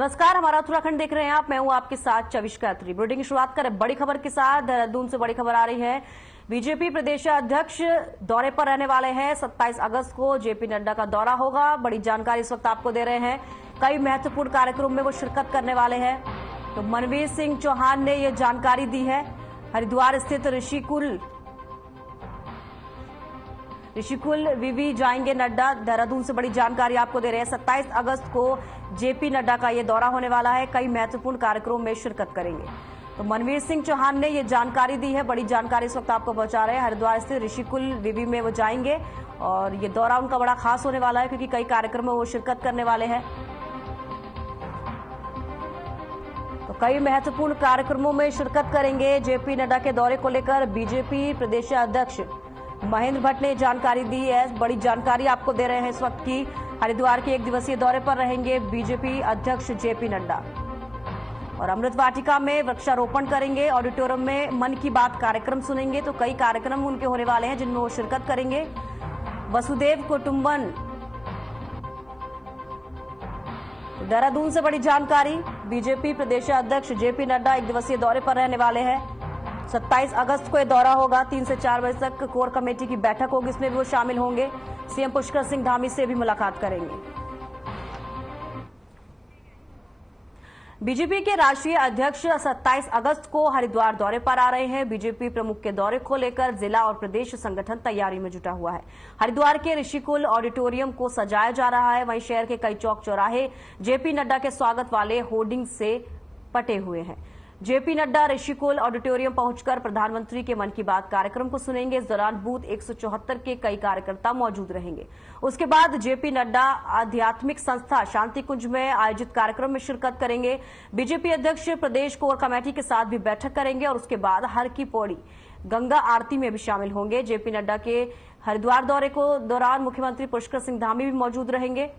नमस्कार, हमारा उत्तराखंड देख रहे हैं आप। मैं हूं आपके साथ चविष्का यात्री। बुलेटिन की शुरुआत करें बड़ी खबर के साथ। देहरादून से बड़ी खबर आ रही है। बीजेपी प्रदेशाध्यक्ष दौरे पर रहने वाले हैं। 27 अगस्त को जेपी नड्डा का दौरा होगा। बड़ी जानकारी इस वक्त आपको दे रहे हैं। कई महत्वपूर्ण कार्यक्रम में वो शिरकत करने वाले हैं। तो मनवीर सिंह चौहान ने ये जानकारी दी है। हरिद्वार स्थित ऋषिकुल विवि जाएंगे नड्डा। देहरादून से बड़ी जानकारी आपको दे रहे हैं। 27 अगस्त को जेपी नड्डा का ये दौरा होने वाला है। कई महत्वपूर्ण कार्यक्रमों में शिरकत करेंगे। तो मनवीर सिंह चौहान ने ये जानकारी दी है। बड़ी जानकारी इस वक्त आपको पहुंचा रहे हैं। हरिद्वार स्थित ऋषिकुल विवि में वो जाएंगे और ये दौरा उनका बड़ा खास होने वाला है क्योंकि कई कार्यक्रमों में वो शिरकत करने वाले हैं। तो कई महत्वपूर्ण कार्यक्रमों में शिरकत करेंगे। जेपी नड्डा के दौरे को लेकर बीजेपी प्रदेशाध्यक्ष महेंद्र भट्ट ने जानकारी दी है। बड़ी जानकारी आपको दे रहे हैं इस वक्त की। हरिद्वार के 1 दिवसीय दौरे पर रहेंगे बीजेपी अध्यक्ष जेपी नड्डा और अमृत वाटिका में वृक्षारोपण करेंगे। ऑडिटोरियम में मन की बात कार्यक्रम सुनेंगे। तो कई कार्यक्रम उनके होने वाले हैं जिनमें वो शिरकत करेंगे। वसुदेव कुटुंबन, तो देहरादून से बड़ी जानकारी। बीजेपी प्रदेशाध्यक्ष जेपी नड्डा 1 दिवसीय दौरे पर रहने वाले हैं। 27 अगस्त को यह दौरा होगा। 3 से 4 बजे तक कोर कमेटी की बैठक होगी, इसमें भी वो शामिल होंगे। सीएम पुष्कर सिंह धामी से भी मुलाकात करेंगे। बीजेपी के राष्ट्रीय अध्यक्ष 27 अगस्त को हरिद्वार दौरे पर आ रहे हैं। बीजेपी प्रमुख के दौरे को लेकर जिला और प्रदेश संगठन तैयारी में जुटा हुआ है। हरिद्वार के ऋषिकुल ऑडिटोरियम को सजाया जा रहा है। वहीं शहर के कई चौक चौराहे जेपी नड्डा के स्वागत वाले होर्डिंग से पटे हुए हैं। जेपी नड्डा ऋषिकुल ऑडिटोरियम पहुंचकर प्रधानमंत्री के मन की बात कार्यक्रम को सुनेंगे। इस दौरान बूथ 174 के कई कार्यकर्ता मौजूद रहेंगे। उसके बाद जेपी नड्डा आध्यात्मिक संस्था शांति कुंज में आयोजित कार्यक्रम में शिरकत करेंगे। बीजेपी अध्यक्ष प्रदेश कोर कमेटी के साथ भी बैठक करेंगे और उसके बाद हर की पौड़ी गंगा आरती में भी शामिल होंगे। जेपी नड्डा के हरिद्वार दौरे को दौरान मुख्यमंत्री पुष्कर सिंह धामी भी मौजूद रहेंगे।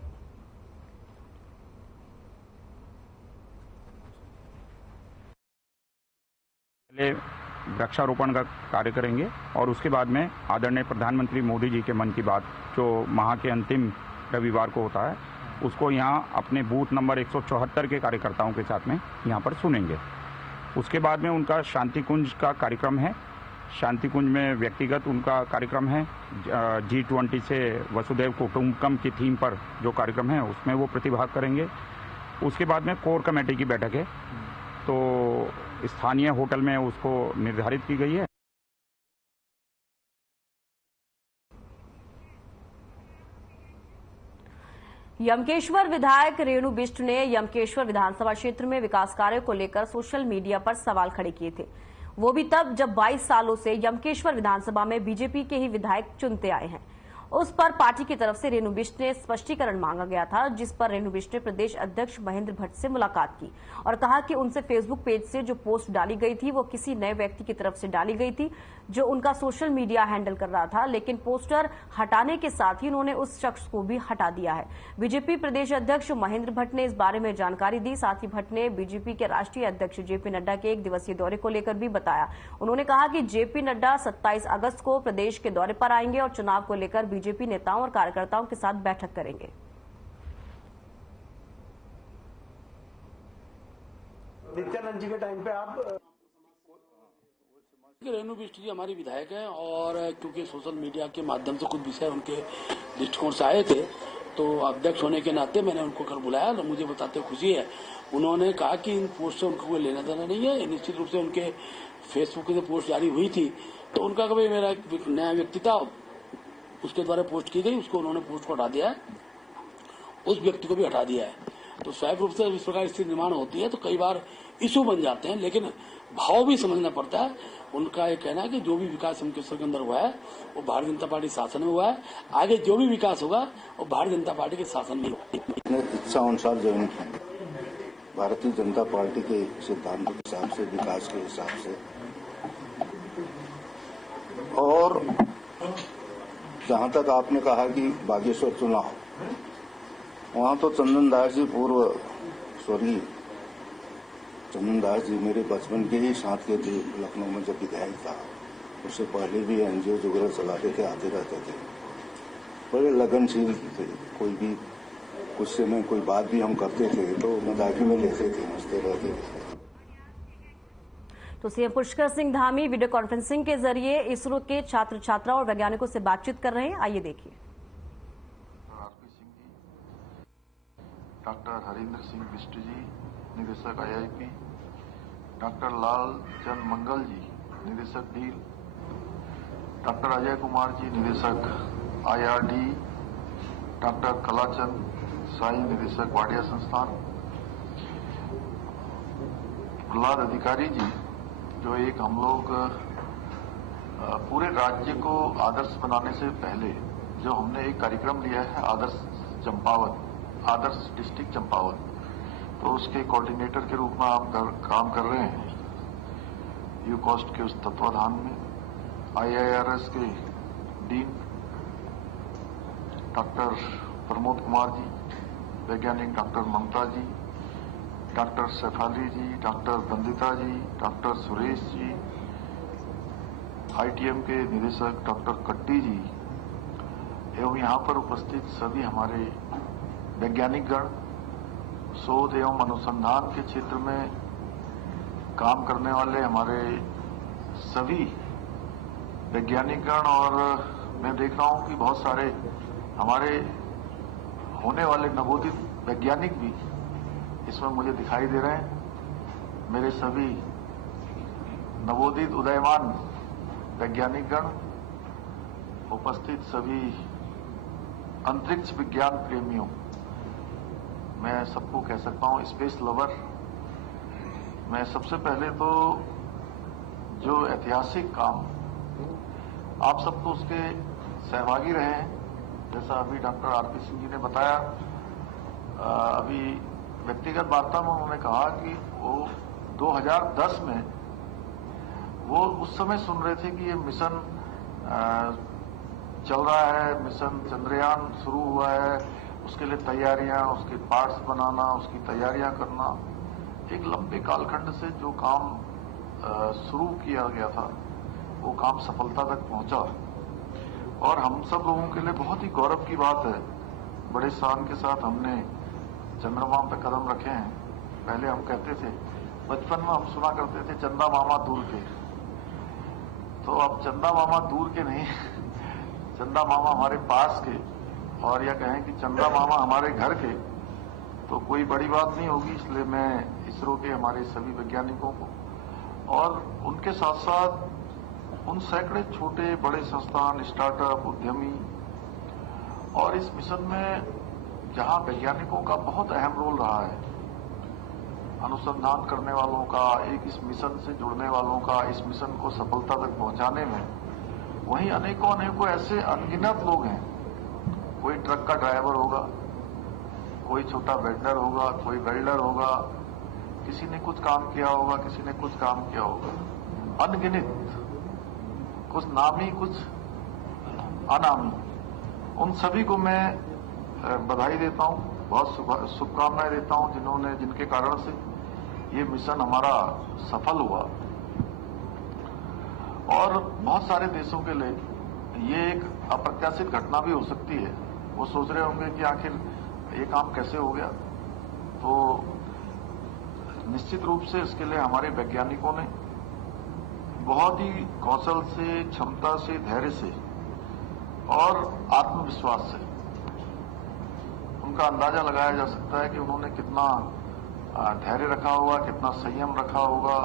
वृक्षारोपण का कार्य करेंगे और उसके बाद में आदरणीय प्रधानमंत्री मोदी जी के मन की बात जो माह के अंतिम रविवार को होता है उसको यहाँ अपने बूथ नंबर 174 के कार्यकर्ताओं के साथ में यहाँ पर सुनेंगे। उसके बाद में उनका शांति कुंज का कार्यक्रम है। शांति कुंज में व्यक्तिगत उनका कार्यक्रम है। G20 से वसुदेव कुटुंबकम की थीम पर जो कार्यक्रम है उसमें वो प्रतिभाग करेंगे। उसके बाद में कोर कमेटी की बैठक है, तो स्थानीय होटल में उसको निर्धारित की गई है। यमकेश्वर विधायक रेणु बिष्ट ने यमकेश्वर विधानसभा क्षेत्र में विकास कार्यों को लेकर सोशल मीडिया पर सवाल खड़े किए थे। वो भी तब जब 22 सालों से यमकेश्वर विधानसभा में बीजेपी के ही विधायक चुनते आए हैं। उस पर पार्टी की तरफ से रेणु बिष्ट ने स्पष्टीकरण मांगा गया था, जिस पर रेणु बिष्ट ने प्रदेश अध्यक्ष महेंद्र भट्ट से मुलाकात की और कहा कि उनसे फेसबुक पेज से जो पोस्ट डाली गई थी वो किसी नए व्यक्ति की तरफ से डाली गई थी जो उनका सोशल मीडिया हैंडल कर रहा था, लेकिन पोस्टर हटाने के साथ ही उन्होंने उस शख्स को भी हटा दिया है। बीजेपी प्रदेश अध्यक्ष महेंद्र भट्ट ने इस बारे में जानकारी दी। साथ ही भट्ट ने बीजेपी के राष्ट्रीय अध्यक्ष जेपी नड्डा के 1 दिवसीय दौरे को लेकर भी बताया। उन्होंने कहा कि जेपी नड्डा 27 अगस्त को प्रदेश के दौरे पर आएंगे और चुनाव को लेकर बीजेपी नेताओं और कार्यकर्ताओं के साथ बैठक करेंगे। नित्यानंद जी के टाइम पे आप रेणु बिष्ट जी हमारी विधायक है और क्योंकि सोशल मीडिया के माध्यम से कुछ विषय उनके दृष्टिकोण से आए थे तो अध्यक्ष होने के नाते मैंने उनको कल बुलाया और मुझे बताते खुशी है। उन्होंने कहा कि इन पोस्ट से उनको कोई लेना देना नहीं है। निश्चित रूप से उनके फेसबुक की जो पोस्ट जारी हुई थी तो उनका कभी मेरा एक नया व्यक्ति था उसके द्वारा पोस्ट की गई, उसको उन्होंने पोस्ट को हटा दिया है, उस व्यक्ति को भी हटा दिया है। तो स्वाभाविक रूप से इस प्रकार स्थिति निर्माण होती है तो कई बार इशू बन जाते हैं, लेकिन भाव भी समझना पड़ता है। उनका ये कहना है कि जो भी विकास यमकेश्वर के अंदर हुआ है वो भारतीय जनता पार्टी शासन में हुआ है, आगे जो भी विकास होगा वो भारतीय जनता पार्टी के शासन में होगा। इच्छा अनुसार ज्वाइन किया भारतीय जनता पार्टी के सिद्धांतों के हिसाब से, विकास के हिसाब से। और जहां तक आपने कहा कि बागेश्वर चुनाव, वहां तो चंदन दास जी पूर्व स्वर्गीय चंदन दास जी मेरे बचपन के ही साथ के थे। लखनऊ में जब विधायक था उससे पहले भी एनजीओ वगैरह चलाते थे, आते रहते थे, बड़े लगनशील थे। कोई भी कुछ समय कोई बात भी हम करते थे तो मजाकी में लेते थे, हंसते रहते थे। तो CM Pushkar Singh Dhami video conferencing के जरिए इसरो के छात्र छात्राओं और वैज्ञानिकों से बातचीत कर रहे हैं। आइए देखिए। डॉक्टर हरिंद्र सिंह बिष्ट जी, निदेशक IIP, डॉक्टर लाल चंद मंगल जी, निदेशक डील, डॉक्टर अजय कुमार जी, निदेशक IRD, डॉक्टर कलाचंद साई, निदेशक वाडिया संस्थान, प्रहलाद अधिकारी जी, जो एक हम लोग पूरे राज्य को आदर्श बनाने से पहले जो हमने एक कार्यक्रम लिया है आदर्श चंपावत, आदर्श डिस्ट्रिक्ट चंपावत, तो उसके कोऑर्डिनेटर के रूप में आप काम कर रहे हैं यूकॉस्ट के उस तत्वाधान में। IIRS के डीन डॉक्टर प्रमोद कुमार जी, वैज्ञानिक डॉक्टर ममता जी, डॉक्टर शेफाली जी, डॉक्टर बंदिता जी, डॉक्टर सुरेश जी, ITM के निदेशक डॉक्टर कट्टी जी एवं यहाँ पर उपस्थित सभी हमारे वैज्ञानिक गण, शोध एवं अनुसंधान के क्षेत्र में काम करने वाले हमारे सभी वैज्ञानिक गण, और मैं देख रहा हूँ कि बहुत सारे हमारे होने वाले नवोदित वैज्ञानिक भी इसमें मुझे दिखाई दे रहे हैं। मेरे सभी नवोदित उदयमान वैज्ञानिक गण, उपस्थित सभी अंतरिक्ष विज्ञान प्रेमियों, मैं सबको कह सकता हूं स्पेस लवर। मैं सबसे पहले तो जो ऐतिहासिक काम आप सबको उसके सहभागी रहे हैं, जैसा अभी डॉक्टर RP सिंह जी ने बताया, अभी व्यक्तिगत वार्ता में उन्होंने कहा कि वो 2010 में वो उस समय सुन रहे थे कि ये मिशन चल रहा है, मिशन चंद्रयान शुरू हुआ है, उसके लिए तैयारियां, उसके पार्ट्स बनाना, उसकी तैयारियां करना, एक लंबे कालखंड से जो काम शुरू किया गया था वो काम सफलता तक पहुंचा। और हम सब लोगों के लिए बहुत ही गौरव की बात है, बड़े शान के साथ हमने चंद्रमा पे कदम रखे हैं। पहले हम कहते थे, बचपन में हम सुना करते थे चंदा मामा दूर के, तो अब चंदा मामा दूर के नहीं चंदा मामा हमारे पास के, और या कहें कि चंदा मामा हमारे घर के, तो कोई बड़ी बात नहीं होगी। इसलिए मैं इसरो के हमारे सभी वैज्ञानिकों को और उनके साथ साथ उन सैकड़े छोटे बड़े संस्थान, स्टार्टअप, उद्यमी, और इस मिशन में जहां वैज्ञानिकों का बहुत अहम रोल रहा है, अनुसंधान करने वालों का, एक इस मिशन से जुड़ने वालों का, इस मिशन को सफलता तक पहुंचाने में, वहीं अनेकों ऐसे अनगिनत लोग हैं। कोई ट्रक का ड्राइवर होगा, कोई छोटा वेंडर होगा, कोई वेल्डर होगा, किसी ने कुछ काम किया होगा, किसी ने कुछ काम किया होगा, अनगिनत, कुछ नामी कुछ अनामी। उन सभी को मैं बधाई देता हूं, बहुत शुभकामनाएं देता हूं जिनके कारण से ये मिशन हमारा सफल हुआ। और बहुत सारे देशों के लिए ये एक अप्रत्याशित घटना भी हो सकती है। वो सोच रहे होंगे कि आखिर ये काम कैसे हो गया। तो निश्चित रूप से इसके लिए हमारे वैज्ञानिकों ने बहुत ही कौशल से, क्षमता से, धैर्य से और आत्मविश्वास से उनका अंदाजा लगाया जा सकता है कि उन्होंने कितना धैर्य रखा होगा, कितना संयम रखा होगा,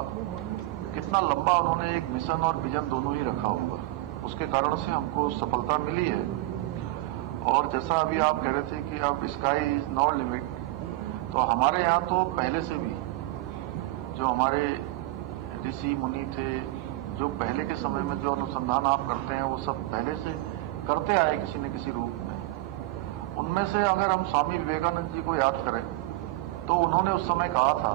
कितना लंबा उन्होंने एक मिशन और विजन दोनों ही रखा होगा। उसके कारण से हमको सफलता मिली है। और जैसा अभी आप कह रहे थे कि अब स्काई इज नॉट लिमिट, तो हमारे यहाँ तो पहले से भी जो हमारे ऋषि मुनि थे, जो पहले के समय में जो अनुसंधान आप करते हैं, वो सब पहले से करते आए किसी न किसी रूप में। उनमें से अगर हम स्वामी विवेकानंद जी को याद करें तो उन्होंने उस समय कहा था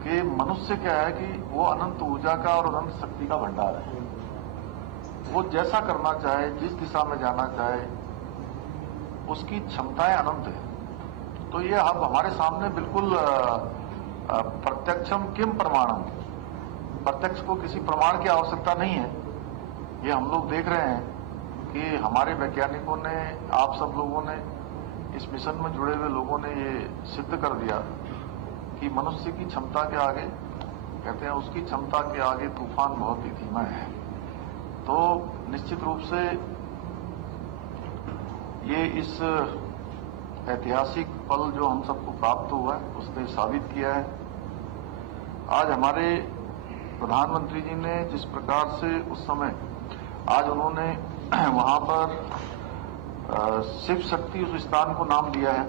कि मनुष्य क्या है कि वो अनंत ऊर्जा का और अनंत शक्ति का भंडार है। वो जैसा करना चाहे, जिस दिशा में जाना चाहे, उसकी क्षमताएं अनंत है। तो ये अब हमारे सामने बिल्कुल प्रत्यक्षम किम प्रमाणम, प्रत्यक्ष को किसी प्रमाण की आवश्यकता नहीं है। ये हम लोग देख रहे हैं कि हमारे वैज्ञानिकों ने, आप सब लोगों ने इस मिशन में जुड़े हुए लोगों ने ये सिद्ध कर दिया कि मनुष्य की क्षमता के आगे, कहते हैं उसकी क्षमता के आगे तूफान बहुत ही धीमा है। तो निश्चित रूप से ये इस ऐतिहासिक पल जो हम सबको प्राप्त हुआ है उसने साबित किया है। आज हमारे प्रधानमंत्री जी ने जिस प्रकार से उस समय आज उन्होंने वहां पर शिव शक्ति उस स्थान को नाम दिया है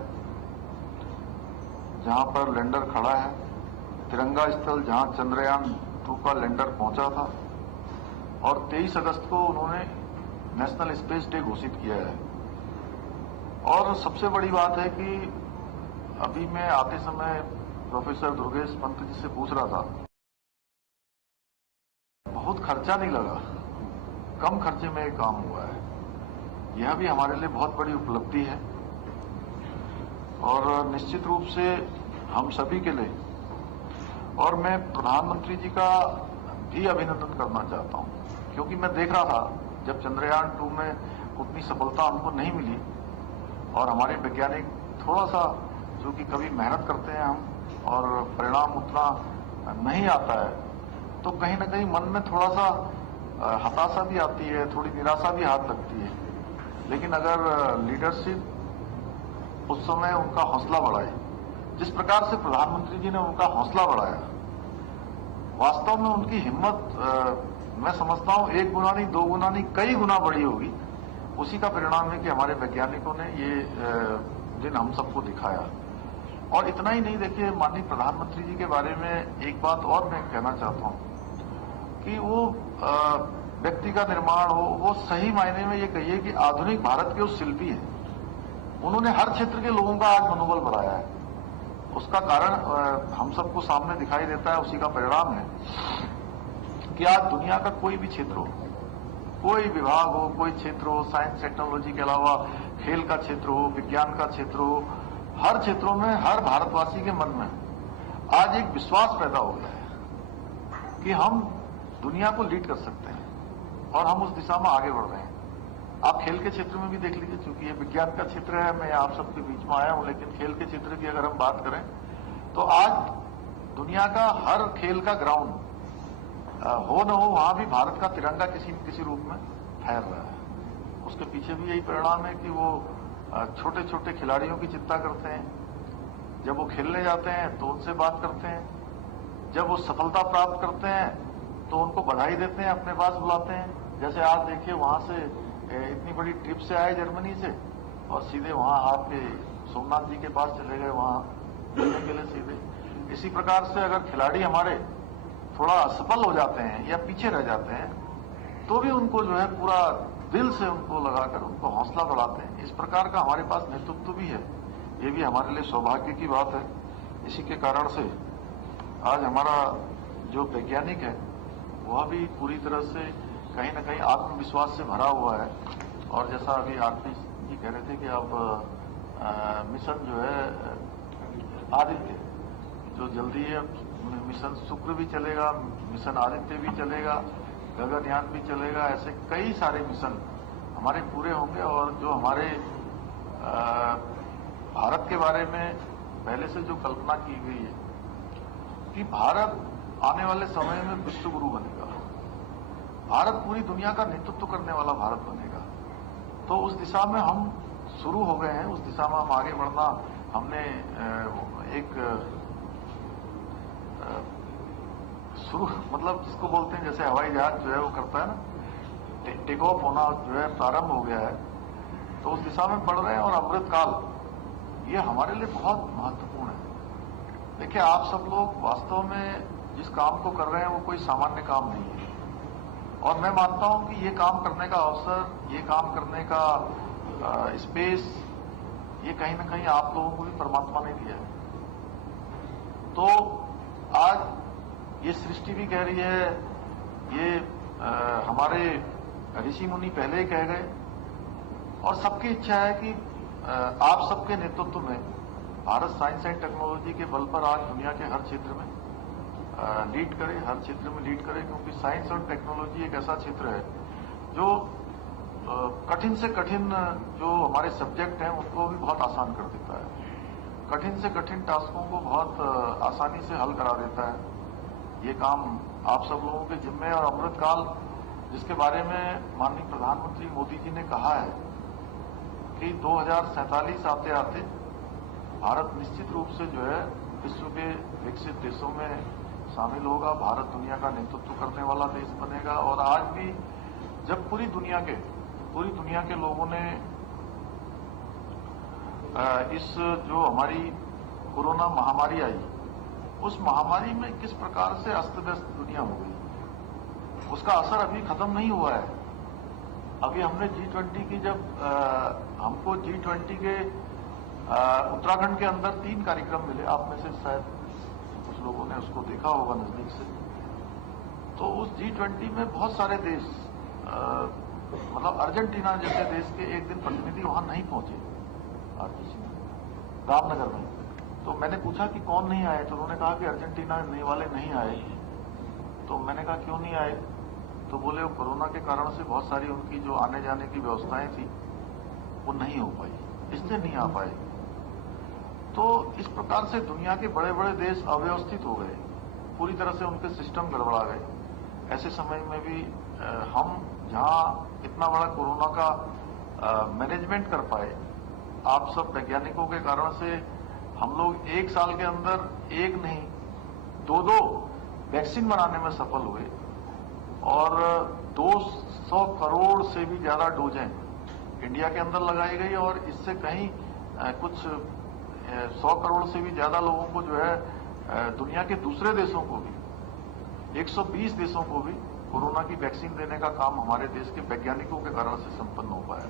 जहां पर लैंडर खड़ा है, तिरंगा स्थल जहां चंद्रयान 2 का लैंडर पहुंचा था, और 23 अगस्त को उन्होंने नेशनल स्पेस डे घोषित किया है। और सबसे बड़ी बात है कि अभी मैं आते समय प्रोफेसर दुर्गेश पंत जी से पूछ रहा था, बहुत खर्चा नहीं लगा, कम खर्चे में ये काम हुआ है। यह भी हमारे लिए बहुत बड़ी उपलब्धि है और निश्चित रूप से हम सभी के लिए, और मैं प्रधानमंत्री जी का भी अभिनंदन करना चाहता हूं, क्योंकि मैं देख रहा था जब चंद्रयान 2 में उतनी सफलता हमको नहीं मिली और हमारे वैज्ञानिक थोड़ा सा, जो कि कभी मेहनत करते हैं हम और परिणाम उतना नहीं आता है, तो कहीं ना कहीं मन में थोड़ा सा हताशा भी आती है, थोड़ी निराशा भी हाथ लगती है। लेकिन अगर लीडरशिप उस समय उनका हौसला बढ़ाए, जिस प्रकार से प्रधानमंत्री जी ने उनका हौसला बढ़ाया, वास्तव में उनकी हिम्मत मैं समझता हूं 1 गुना नहीं, 2 गुना नहीं, कई गुना बढ़ी होगी। उसी का परिणाम है कि हमारे वैज्ञानिकों ने ये दिन हम सबको दिखाया। और इतना ही नहीं, देखिए माननीय प्रधानमंत्री जी के बारे में एक बात और मैं कहना चाहता हूं कि वो व्यक्ति का निर्माण हो, वो सही मायने में ये कहिए कि आधुनिक भारत के उस शिल्पी हैं। उन्होंने हर क्षेत्र के लोगों का आज मनोबल बढ़ाया है। उसका कारण हम सबको सामने दिखाई देता है, उसी का परिणाम है कि आज दुनिया का कोई भी क्षेत्र हो, कोई विभाग हो, कोई क्षेत्र हो, साइंस टेक्नोलॉजी के अलावा खेल का क्षेत्र हो, विज्ञान का क्षेत्र हो, हर क्षेत्रों में हर भारतवासी के मन में आज एक विश्वास पैदा हो गया है कि हम दुनिया को लीड कर सकते हैं और हम उस दिशा में आगे बढ़ रहे हैं। आप खेल के क्षेत्र में भी देख लीजिए, चूंकि ये विज्ञान का क्षेत्र है, मैं आप सबके बीच में आया हूं, लेकिन खेल के क्षेत्र की अगर हम बात करें तो आज दुनिया का हर खेल का ग्राउंड हो न हो, वहां भी भारत का तिरंगा किसी न किसी रूप में फहर रहा है। उसके पीछे भी यही परिणाम है कि वो छोटे छोटे खिलाड़ियों की चिंता करते हैं। जब वो खेलने जाते हैं तो उनसे बात करते हैं, जब वो सफलता प्राप्त करते हैं तो उनको बधाई देते हैं, अपने पास बुलाते हैं। जैसे आज देखिए वहां से इतनी बड़ी ट्रिप से आए जर्मनी से और सीधे वहां आपके सोमनाथ जी के पास चले गए, वहां मिलने के लिए सीधे। इसी प्रकार से अगर खिलाड़ी हमारे थोड़ा असफल हो जाते हैं या पीछे रह जाते हैं तो भी उनको जो है पूरा दिल से उनको लगाकर उनको हौसला बढ़ाते हैं। इस प्रकार का हमारे पास नेतृत्व भी है, ये भी हमारे लिए सौभाग्य की बात है। इसी के कारण से आज हमारा जो वैज्ञानिक है वह भी पूरी तरह से कहीं न कहीं आत्मविश्वास से भरा हुआ है। और जैसा अभी आरपी जी कह रहे थे कि अब मिशन जो है आदित्य, जो जल्दी है मिशन शुक्र भी चलेगा, मिशन आदित्य भी चलेगा, गगनयान भी चलेगा, ऐसे कई सारे मिशन हमारे पूरे होंगे। और जो हमारे भारत के बारे में पहले से जो कल्पना की गई है कि भारत आने वाले समय में विश्व गुरु बनेगा, भारत पूरी दुनिया का नेतृत्व करने वाला भारत बनेगा, तो उस दिशा में हम शुरू हो गए हैं, उस दिशा में हम आगे बढ़ना, हमने एक शुरू मतलब जिसको बोलते हैं जैसे हवाई जहाज जो है वो करता है ना, टेक ऑफ होना जो है प्रारंभ हो गया है, तो उस दिशा में बढ़ रहे हैं। और अमृतकाल ये हमारे लिए बहुत महत्वपूर्ण है। देखिए आप सब लोग वास्तव में जिस काम को कर रहे हैं वो कोई सामान्य काम नहीं है, और मैं मानता हूं कि ये काम करने का अवसर, ये काम करने का स्पेस, ये कहीं ना कहीं आप लोगों को भी परमात्मा ने दिया है। तो आज ये सृष्टि भी कह रही है, ये हमारे ऋषि मुनि पहले ही कह गए, और सबकी इच्छा है कि आप सबके नेतृत्व में भारत साइंस एंड टेक्नोलॉजी के बल पर आज दुनिया के हर क्षेत्र में लीड करे, हर क्षेत्र में लीड करे, क्योंकि साइंस और टेक्नोलॉजी एक ऐसा क्षेत्र है जो कठिन से कठिन जो हमारे सब्जेक्ट हैं उनको भी बहुत आसान कर देता है, कठिन से कठिन टास्कों को बहुत आसानी से हल करा देता है। ये काम आप सब लोगों के जिम्मे और अमृतकाल जिसके बारे में माननीय प्रधानमंत्री मोदी जी ने कहा है कि 2047 आते आते भारत निश्चित रूप से जो है विश्व के विकसित देशों में शामिल होगा, भारत दुनिया का नेतृत्व करने वाला देश बनेगा। और आज भी जब पूरी दुनिया के लोगों ने इस जो हमारी कोरोना महामारी आई, उस महामारी में किस प्रकार से अस्त व्यस्त दुनिया हो गई, उसका असर अभी खत्म नहीं हुआ है। अभी हमने G20 की जब हमको G20 के उत्तराखंड के अंदर 3 कार्यक्रम मिले, आप में से शायद कुछ लोगों ने उसको देखा होगा नजदीक से। तो उस G20 में बहुत सारे देश मतलब अर्जेंटीना जैसे देश के एक दिन प्रतिनिधि वहां नहीं पहुंचे रामनगर में। तो मैंने पूछा कि कौन नहीं आए, तो उन्होंने कहा कि अर्जेंटीना वाले नहीं आए। तो मैंने कहा क्यों नहीं आए, तो बोले वो कोरोना के कारण से बहुत सारी उनकी जो आने जाने की व्यवस्थाएं थी वो नहीं हो पाई, इसलिए नहीं आ पाए। तो इस प्रकार से दुनिया के बड़े बड़े देश अव्यवस्थित हो गए, पूरी तरह से उनके सिस्टम गड़बड़ा गए। ऐसे समय में भी हम जहां इतना बड़ा कोरोना का मैनेजमेंट कर पाए, आप सब वैज्ञानिकों के कारण से हम लोग 1 साल के अंदर 1 नहीं 2 वैक्सीन बनाने में सफल हुए और 200 करोड़ से भी ज्यादा डोजें इंडिया के अंदर लगाई गई और इससे कहीं कुछ 100 करोड़ से भी ज्यादा लोगों को जो है दुनिया के दूसरे देशों को भी 120 देशों को भी कोरोना की वैक्सीन देने का काम हमारे देश के वैज्ञानिकों के कारण से संपन्न हो पाया।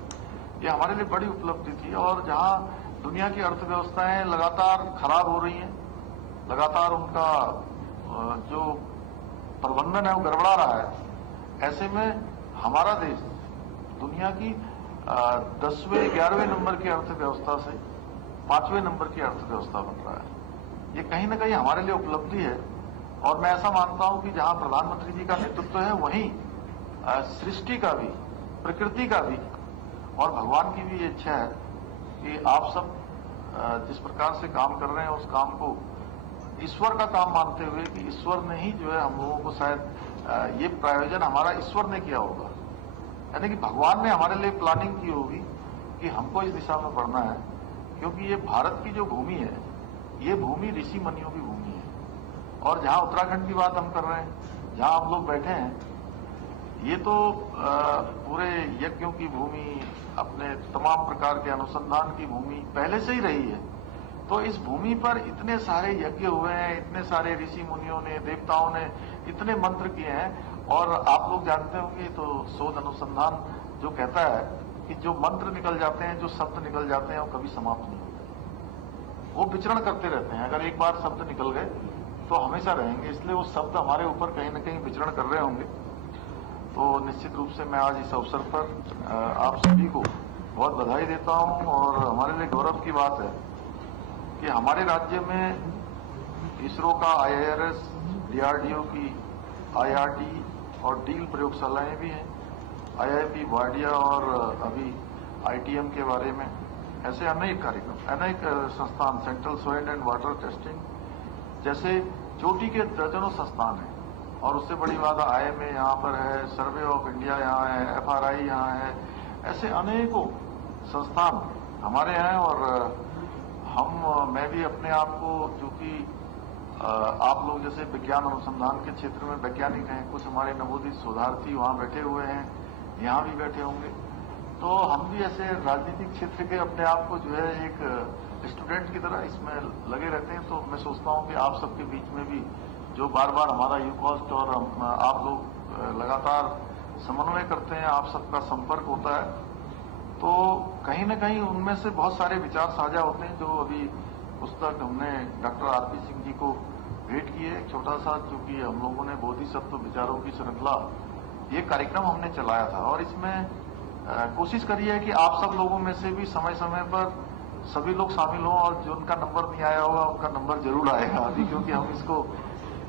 ये हमारे लिए बड़ी उपलब्धि थी। और जहां दुनिया की अर्थव्यवस्थाएं लगातार खराब हो रही हैं, लगातार उनका जो प्रबंधन है वो गड़बड़ा रहा है, ऐसे में हमारा देश दुनिया की 10वें 11वें नंबर की अर्थव्यवस्था से 5वें नंबर की अर्थव्यवस्था बन रहा है। ये कहीं ना कहीं हमारे लिए उपलब्धि है। और मैं ऐसा मानता हूं कि जहां प्रधानमंत्री जी का नेतृत्व है वहीं सृष्टि का भी, प्रकृति का भी और भगवान की भी इच्छा है कि आप सब जिस प्रकार से काम कर रहे हैं उस काम को ईश्वर का काम मानते हुए कि ईश्वर ने ही जो है हम लोगों को शायद ये प्रायोजन हमारा ईश्वर ने किया होगा, यानी कि भगवान ने हमारे लिए प्लानिंग की होगी कि हमको इस दिशा में बढ़ना है। क्योंकि ये भारत की जो भूमि है, ये भूमि ऋषि मुनियों की भूमि है। और जहां उत्तराखंड की बात हम कर रहे हैं, जहां हम लोग बैठे हैं, ये तो पूरे यज्ञों की भूमि, अपने तमाम प्रकार के अनुसंधान की भूमि पहले से ही रही है। तो इस भूमि पर इतने सारे यज्ञ हुए हैं, इतने सारे ऋषि मुनियों ने, देवताओं ने इतने मंत्र किए हैं। और आप लोग जानते होंगे तो शोध अनुसंधान जो कहता है कि जो मंत्र निकल जाते हैं, जो शब्द निकल जाते हैं, वो कभी समाप्त नहीं होते, वो विचरण करते रहते हैं। अगर एक बार शब्द निकल गए तो हमेशा रहेंगे, इसलिए वो शब्द हमारे ऊपर कहीं न कहीं विचरण कर रहे होंगे। तो निश्चित रूप से मैं आज इस अवसर पर आप सभी को बहुत बधाई देता हूं। और हमारे लिए गौरव की बात है कि हमारे राज्य में इसरो का IIRS, DRDO की IRT और डील प्रयोगशालाएं भी हैं, IIP वाडिया और अभी ITM के बारे में ऐसे अनेक कार्यक्रम, अनेक संस्थान, central soil and water testing जैसे चोटी के दर्जनों संस्थान हैं। और उससे बड़ी बात IMA यहाँ पर है, सर्वे ऑफ इंडिया यहाँ है, FRI यहाँ है, ऐसे अनेकों संस्थान हमारे हैं। और मैं भी अपने आप को, चूंकि आप लोग जैसे विज्ञान अनुसंधान के क्षेत्र में वैज्ञानिक हैं, कुछ हमारे नवोदित शोधार्थी वहाँ बैठे हुए हैं, यहाँ भी बैठे होंगे, तो हम भी ऐसे राजनीतिक क्षेत्र के अपने आप को जो है एक स्टूडेंट की तरह इसमें लगे रहते हैं। तो मैं सोचता हूं कि आप सबके बीच में भी जो बार बार हमारा यूकॉस्ट और आप लोग लगातार समन्वय करते हैं, आप सबका संपर्क होता है, तो कहीं न कहीं उनमें से बहुत सारे विचार साझा होते हैं। जो अभी पुस्तक हमने डॉक्टर RP सिंह जी को भेंट की है, छोटा सा, चूंकि हम लोगों ने बोधिसत्व विचारों की श्रृंखला ये कार्यक्रम हमने चलाया था। और इसमें कोशिश करी है कि आप सब लोगों में से भी समय समय पर सभी लोग शामिल हों, और जो उनका नंबर नहीं आया होगा उनका नंबर जरूर आएगा अभी, क्योंकि हम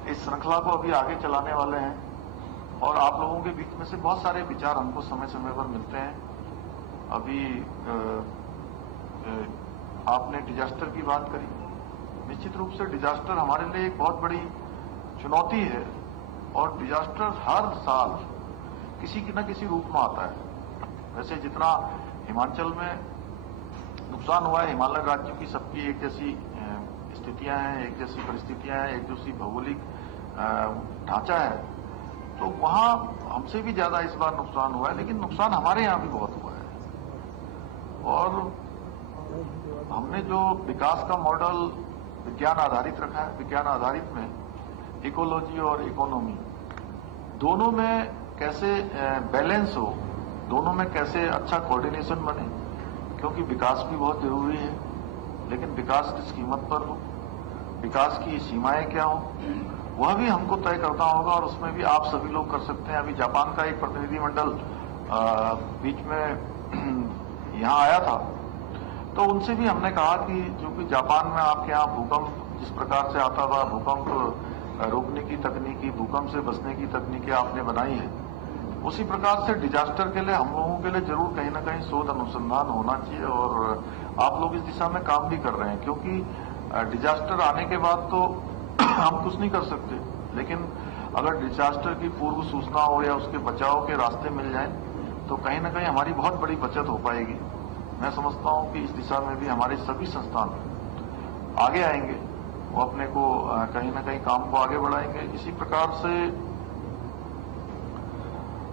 इस श्रृंखला को अभी आगे चलाने वाले हैं। और आप लोगों के बीच में से बहुत सारे विचार हमको समय समय पर मिलते हैं। अभी आपने डिजास्टर की बात करी। निश्चित रूप से डिजास्टर हमारे लिए एक बहुत बड़ी चुनौती है और डिजास्टर हर साल किसी न किसी रूप में आता है। वैसे जितना हिमाचल में नुकसान हुआ है, हिमालय राज्यों की सबकी एक जैसी स्थितियां हैं, एक जैसी परिस्थितियां हैं, एक जैसी भौगोलिक ढांचा है, तो वहां हमसे भी ज्यादा इस बार नुकसान हुआ है, लेकिन नुकसान हमारे यहां भी बहुत हुआ है। और हमने जो विकास का मॉडल विज्ञान आधारित रखा है, विज्ञान आधारित में इकोलॉजी और इकोनॉमी दोनों में कैसे बैलेंस हो, दोनों में कैसे अच्छा कोऑर्डिनेशन बने, क्योंकि विकास भी बहुत जरूरी है, लेकिन विकास किस कीमत पर हो, विकास की सीमाएं क्या हो, वह भी हमको तय करना होगा और उसमें भी आप सभी लोग कर सकते हैं। अभी जापान का एक प्रतिनिधिमंडल बीच में यहाँ आया था, तो उनसे भी हमने कहा कि जो कि जापान में आपके यहाँ भूकंप जिस प्रकार से आता था, भूकंप रोकने की तकनीकी, भूकंप से बचने की तकनीकें आपने बनाई है, उसी प्रकार से डिजास्टर के लिए हम लोगों के लिए जरूर कहीं ना कहीं शोध अनुसंधान होना चाहिए और आप लोग इस दिशा में काम भी कर रहे हैं, क्योंकि डिजास्टर आने के बाद तो हम कुछ नहीं कर सकते, लेकिन अगर डिजास्टर की पूर्व सूचना हो या उसके बचाव के रास्ते मिल जाएं तो कहीं ना कहीं हमारी बहुत बड़ी बचत हो पाएगी। मैं समझता हूं कि इस दिशा में भी हमारे सभी संस्थान आगे आएंगे, वो अपने को कहीं ना कहीं काम को आगे बढ़ाएंगे। इसी प्रकार से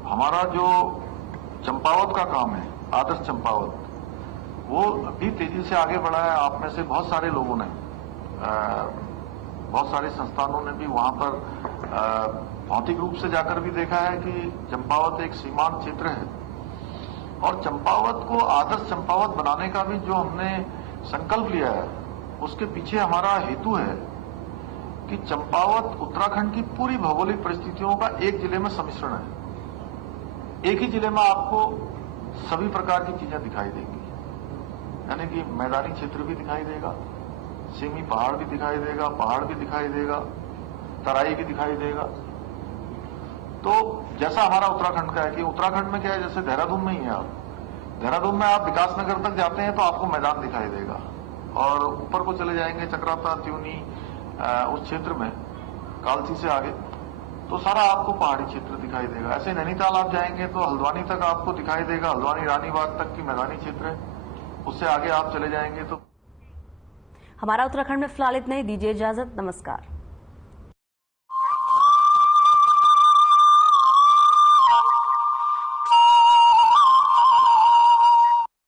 हमारा जो चंपावत का काम है, आदर्श चंपावत, वो भी तेजी से आगे बढ़ा है। आप में से बहुत सारे लोगों ने, बहुत सारे संस्थानों ने भी वहां पर भौतिक रूप से जाकर भी देखा है कि चंपावत एक सीमांत क्षेत्र है और चंपावत को आदर्श चंपावत बनाने का भी जो हमने संकल्प लिया है, उसके पीछे हमारा हेतु है कि चंपावत उत्तराखंड की पूरी भौगोलिक परिस्थितियों का एक जिले में सम्मिश्रण है। एक ही जिले में आपको सभी प्रकार की चीजें दिखाई देंगी, यानी कि मैदानी क्षेत्र भी दिखाई देगा, सीमी पहाड़ भी दिखाई देगा, पहाड़ भी दिखाई देगा, तराई भी दिखाई देगा। तो जैसा हमारा उत्तराखंड का है कि उत्तराखंड में क्या है, जैसे देहरादून में ही है, आप देहरादून में आप विकासनगर तक जाते हैं तो आपको मैदान दिखाई देगा और ऊपर को चले जाएंगे चक्राता, त्यूनी, उस क्षेत्र में कालसी से आगे तो सारा आपको पहाड़ी क्षेत्र दिखाई देगा। ऐसे नैनीताल आप जाएंगे तो हल्द्वानी तक आपको दिखाई देगा, हल्द्वानी रानीबाग तक की मैदानी क्षेत्र है, उससे आगे आप चले जाएंगे तो। हमारा उत्तराखंड में फिलहाल इतना ही, दीजिए इजाजत, नमस्कार।